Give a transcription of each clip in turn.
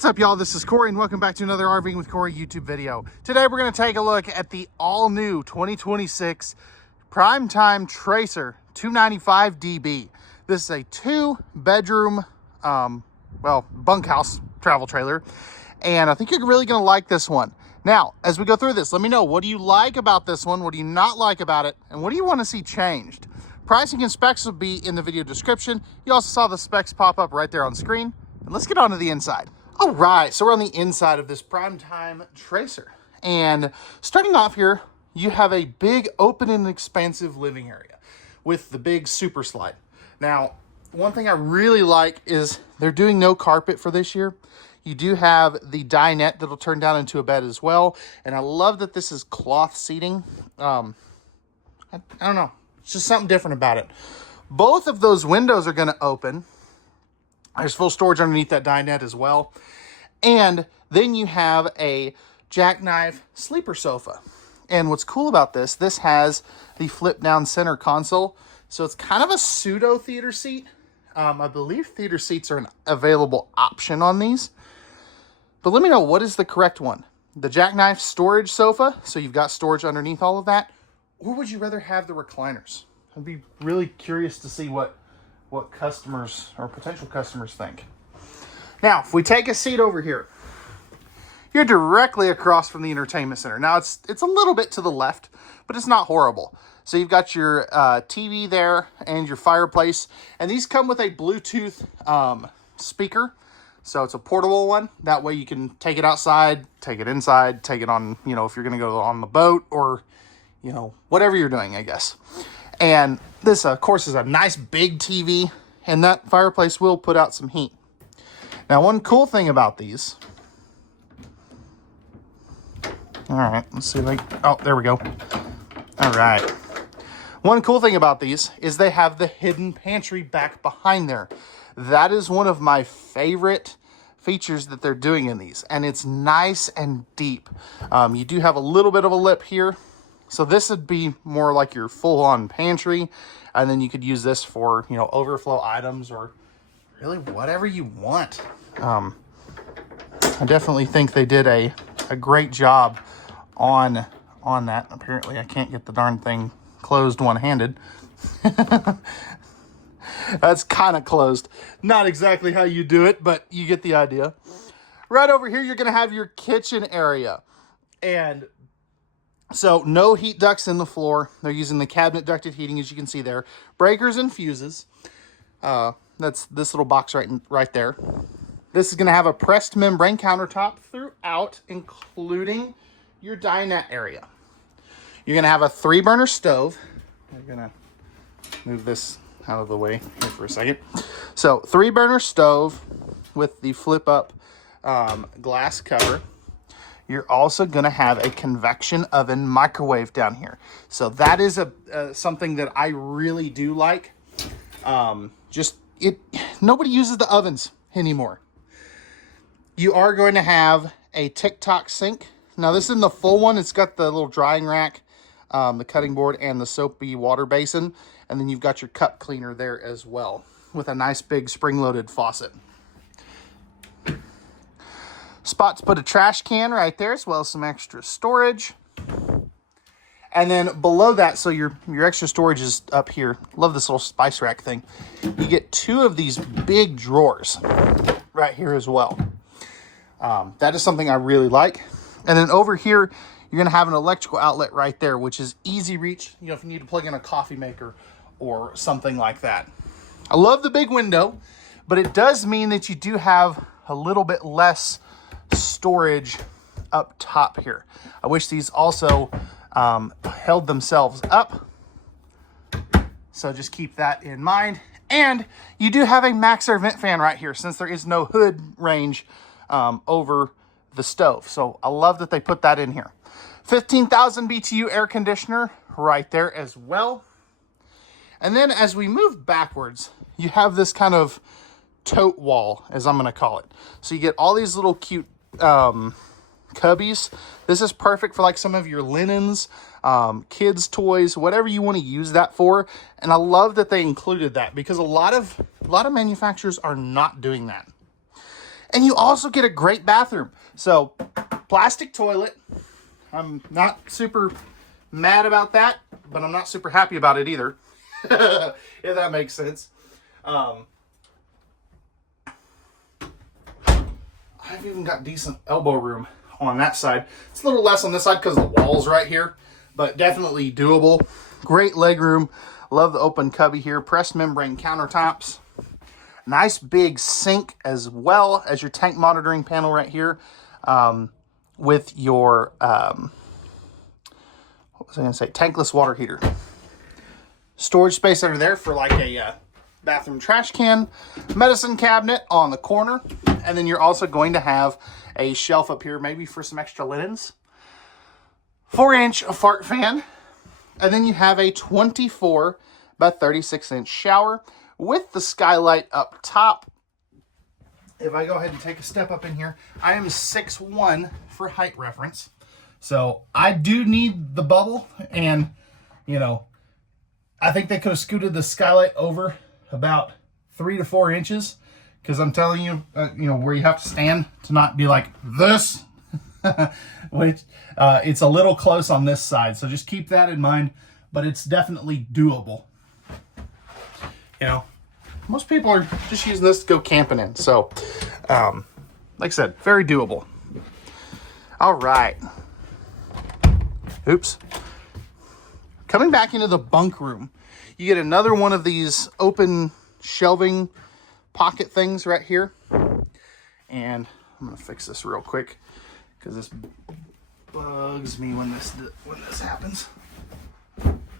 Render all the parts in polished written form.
What's up, y'all? This is Corey, and welcome back to another RVing with Corey YouTube video. Today, we're going to take a look at the all-new 2026 Primetime Tracer 295 DB. This is a two-bedroom, bunkhouse travel trailer, and I think you're really going to like this one. Now, as we go through this, let me know, what do you like about this one? What do you not like about it? And what do you want to see changed? Pricing and specs will be in the video description. You also saw the specs pop up right there on screen. And let's get on to the inside. All right, so we're on the inside of this Primetime Tracer. And starting off here, you have a big, open and expansive living area with the big super slide. Now, one thing I really like is they're doing no carpet for this year. You do have the dinette that'll turn down into a bed as well. And I love that this is cloth seating. I don't know. It's just something different about it. Both of those windows are going to open. There's full storage underneath that dinette as well. And then you have a jackknife sleeper sofa. And what's cool about this has the flip down center console. So it's kind of a pseudo theater seat. I believe theater seats are an available option on these. But let me know, what is the correct one? The jackknife storage sofa, so you've got storage underneath all of that, or would you rather have the recliners? I'd be really curious to see what customers or potential customers think. Now, if we take a seat over here, you're directly across from the entertainment center. Now, it's a little bit to the left, but it's not horrible. So you've got your TV there and your fireplace, and these come with a Bluetooth speaker. So it's a portable one. That way you can take it outside, take it inside, take it on, if you're going to go on the boat or, whatever you're doing, I guess. And this, of course, is a nice big TV, and that fireplace will put out some heat. Now, one cool thing about these... All right, let's see if oh, there we go. All right. One cool thing about these is they have the hidden pantry back behind there. That is one of my favorite features that they're doing in these, and it's nice and deep. You do have a little bit of a lip here, so this would be more like your full-on pantry, and then you could use this for, overflow items or really whatever you want. I definitely think they did a great job on that. Apparently, I can't get the darn thing closed one-handed. That's kind of closed. Not exactly how you do it, but you get the idea. Right over here, you're going to have your kitchen area. And so no heat ducts in the floor. They're using the cabinet ducted heating, as you can see there. Breakers and fuses. That's this little box right there. This is going to have a pressed membrane countertop throughout, including your dinette area. You're going to have a 3-burner stove. I'm going to move this out of the way here for a second. So 3-burner stove with the flip up glass cover. You're also going to have a convection oven microwave down here. So that is something that I really do like. Nobody uses the ovens anymore. You are going to have a TikTok sink. Now this isn't the full one. It's got the little drying rack, the cutting board, and the soapy water basin. And then you've got your cup cleaner there as well with a nice big spring-loaded faucet. Spot to put a trash can right there, as well as some extra storage. And then below that, so your extra storage is up here. Love this little spice rack thing. You get 2 of these big drawers right here as well. That is something I really like. And then over here, you're going to have an electrical outlet right there, which is easy reach, if you need to plug in a coffee maker or something like that. I love the big window, but it does mean that you do have a little bit less storage up top here. I wish these also held themselves up. So just keep that in mind. And you do have a max air vent fan right here, since there is no hood range over the stove. So I love that they put that in here. 15,000 BTU air conditioner right there as well. And then as we move backwards, you have this kind of tote wall, as I'm going to call it. So you get all these little cute cubbies. This is perfect for like some of your linens, kids' toys, whatever you want to use that for. And I love that they included that, because a lot of manufacturers are not doing that. And you also get a great bathroom. So, plastic toilet. I'm not super mad about that, but I'm not super happy about it either. If that makes sense. I've even got decent elbow room on that side. It's a little less on this side because of the walls right here, but definitely doable. Great leg room. Love the open cubby here. Pressed membrane countertops. Nice big sink as well as your tank monitoring panel right here, with your, what was I going to say, tankless water heater. Storage space under there for like a bathroom trash can, medicine cabinet on the corner, and then you're also going to have a shelf up here maybe for some extra linens. 4-inch fart fan, and then you have a 24 by 36-inch shower with the skylight up top. If I go ahead and take a step up in here, I am 6'1" for height reference. So I do need the bubble, and, you know, I think they could have scooted the skylight over about 3 to 4 inches, because I'm telling you, you know, where you have to stand to not be like this, which it's a little close on this side. So just keep that in mind, but it's definitely doable. You know, most people are just using this to go camping in. So, like I said, very doable. All right. Oops. Coming back into the bunk room, you get another one of these open shelving pocket things right here. And I'm going to fix this real quick because this bugs me when this happens.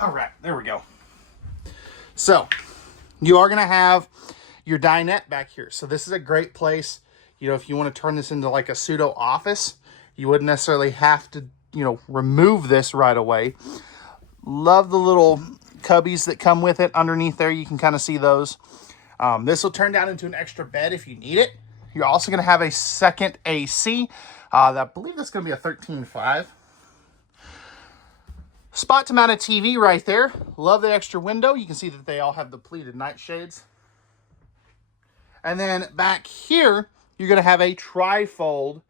All right, there we go. So, you are going to have your dinette back here. So this is a great place, you know, if you want to turn this into like a pseudo office, you wouldn't necessarily have to, you know, remove this right away. Love the little cubbies that come with it underneath there. You can kind of see those. This will turn down into an extra bed if you need it. You're also going to have a second AC. I believe that's going to be a 13.5. Spot to mount a TV right there. Love the extra window. You can see that they all have the pleated nightshades. And then back here, you're going to have a tri-fold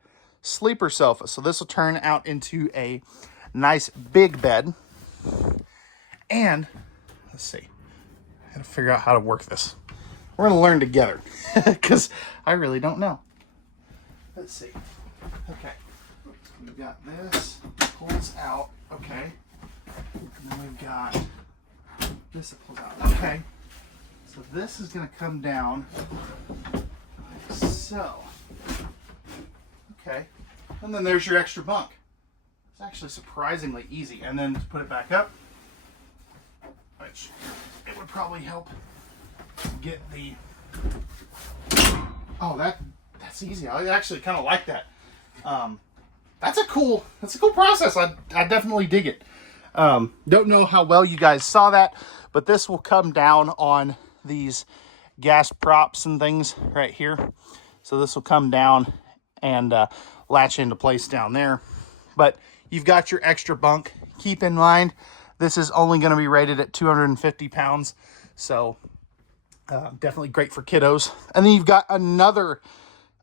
sleeper sofa. So this will turn out into a nice big bed. And let's see, I gotta figure out how to work this. We're gonna learn together because I really don't know. Let's see. Okay, we've got this pulls out. Okay, and then we've got this that pulls out. Okay, so this is gonna come down like so. Okay, and then there's your extra bunk. It's actually surprisingly easy. And then to put it back up, which it would probably help get the, oh, that's easy. I actually kind of like that. That's a cool process. I definitely dig it. Don't know how well you guys saw that, but this will come down on these gas props and things right here. So this will come down and latch into place down there. But you've got your extra bunk. Keep in mind, this is only going to be rated at 250 pounds. So definitely great for kiddos. And then you've got another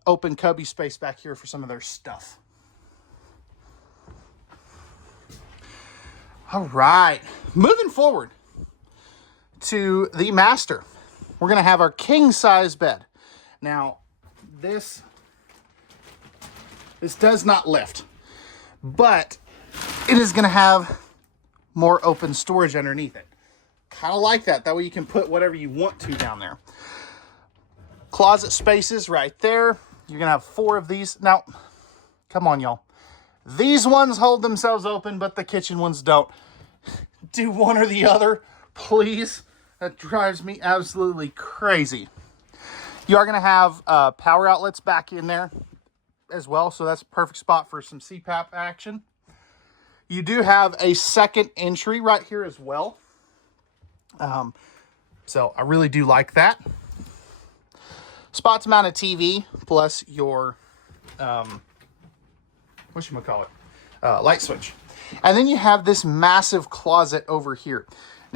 open cubby space back here for some of their stuff. All right, moving forward to the master. We're going to have our king size bed. Now, this does not lift, but it is going to have more open storage underneath it. Kind of like that. That way you can put whatever you want to down there. Closet spaces right there. You're going to have 4 of these. Now, come on, y'all. These ones hold themselves open, but the kitchen ones don't. Do one or the other, please. That drives me absolutely crazy. You are going to have power outlets back in there as well, so that's a perfect spot for some CPAP action. You do have a second entry right here as well. So I really do like that. Spot to mount a TV plus your, light switch. And then you have this massive closet over here.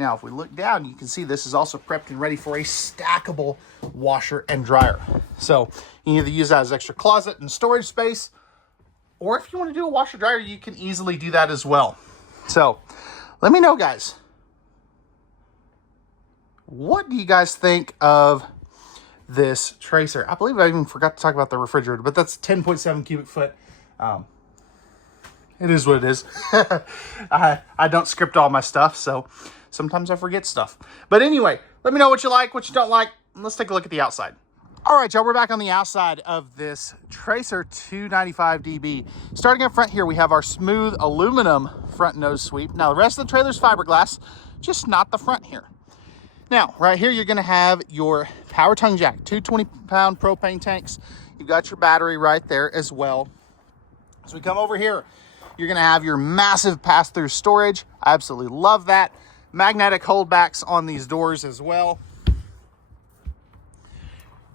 Now, if we look down, you can see this is also prepped and ready for a stackable washer and dryer. So you can either use that as extra closet and storage space, or if you want to do a washer dryer, you can easily do that as well. So let me know, guys. What do you guys think of this tracer? I believe I even forgot to talk about the refrigerator, but that's 10.7 cubic foot. It is what it is. I don't script all my stuff, so sometimes I forget stuff. But anyway, let me know what you like, what you don't like. Let's take a look at the outside. All right, y'all, we're back on the outside of this Tracer 295DB. Starting up front here, we have our smooth aluminum front nose sweep. Now, the rest of the trailer's fiberglass, just not the front here. Now, right here, you're gonna have your power tongue jack, 2 20-pound propane tanks. You've got your battery right there as well. As we come over here, you're gonna have your massive pass-through storage. I absolutely love that. Magnetic holdbacks on these doors as well.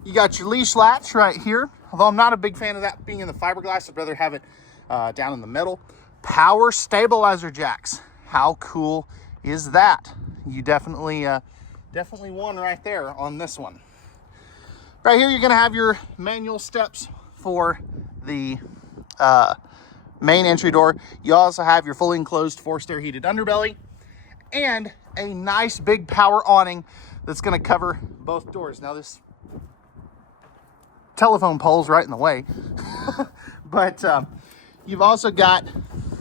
You got your leash latch right here. Although I'm not a big fan of that being in the fiberglass, I'd rather have it down in the middle. Power stabilizer jacks. How cool is that? You definitely won right there on this one. Right here, you're gonna have your manual steps for the main entry door. You also have your fully enclosed forced air heated underbelly and a nice big power awning that's gonna cover both doors. Now this telephone pole's right in the way, but you've also got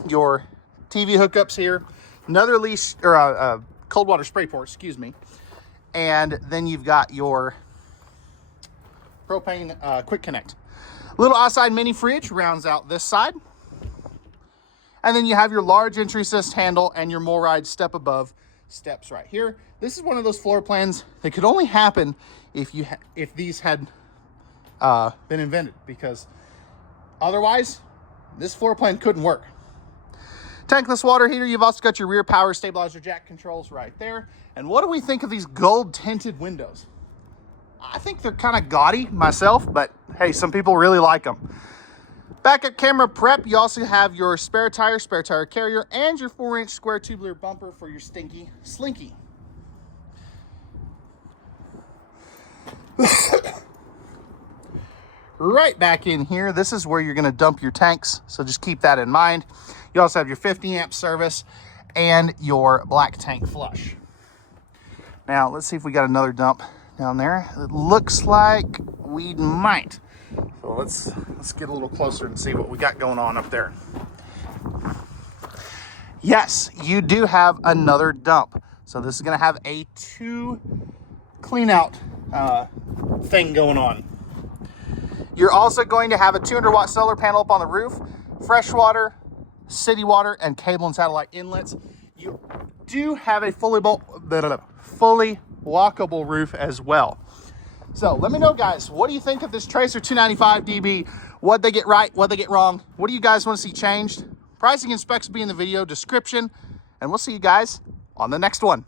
your TV hookups here, another leash or a cold water spray port, excuse me, and then you've got your propane quick connect. Little outside mini fridge rounds out this side. And then you have your large entry assist handle and your MORryde step above steps right here. This is one of those floor plans that could only happen if these had been invented, because otherwise this floor plan couldn't work. Tankless water heater. You've also got your rear power stabilizer jack controls right there. And what do we think of these gold tinted windows? I think they're kind of gaudy myself, but hey, some people really like them. Backup camera prep. You also have your spare tire carrier, and your 4-inch square tubular bumper for your stinky slinky. Right back in here, this is where you're going to dump your tanks, so just keep that in mind. You also have your 50 amp service and your black tank flush. Now, let's see if we got another dump down there. It looks like we might. So let's get a little closer and see what we got going on up there. Yes, you do have another dump. So this is going to have a 2 clean out thing going on. You're also going to have a 200-watt solar panel up on the roof, fresh water, city water, and cable and satellite inlets. You do have a fully walkable roof as well. So let me know, guys, what do you think of this Tracer 295DB? What'd they get right? What'd they get wrong? What do you guys want to see changed? Pricing and specs will be in the video description, and we'll see you guys on the next one.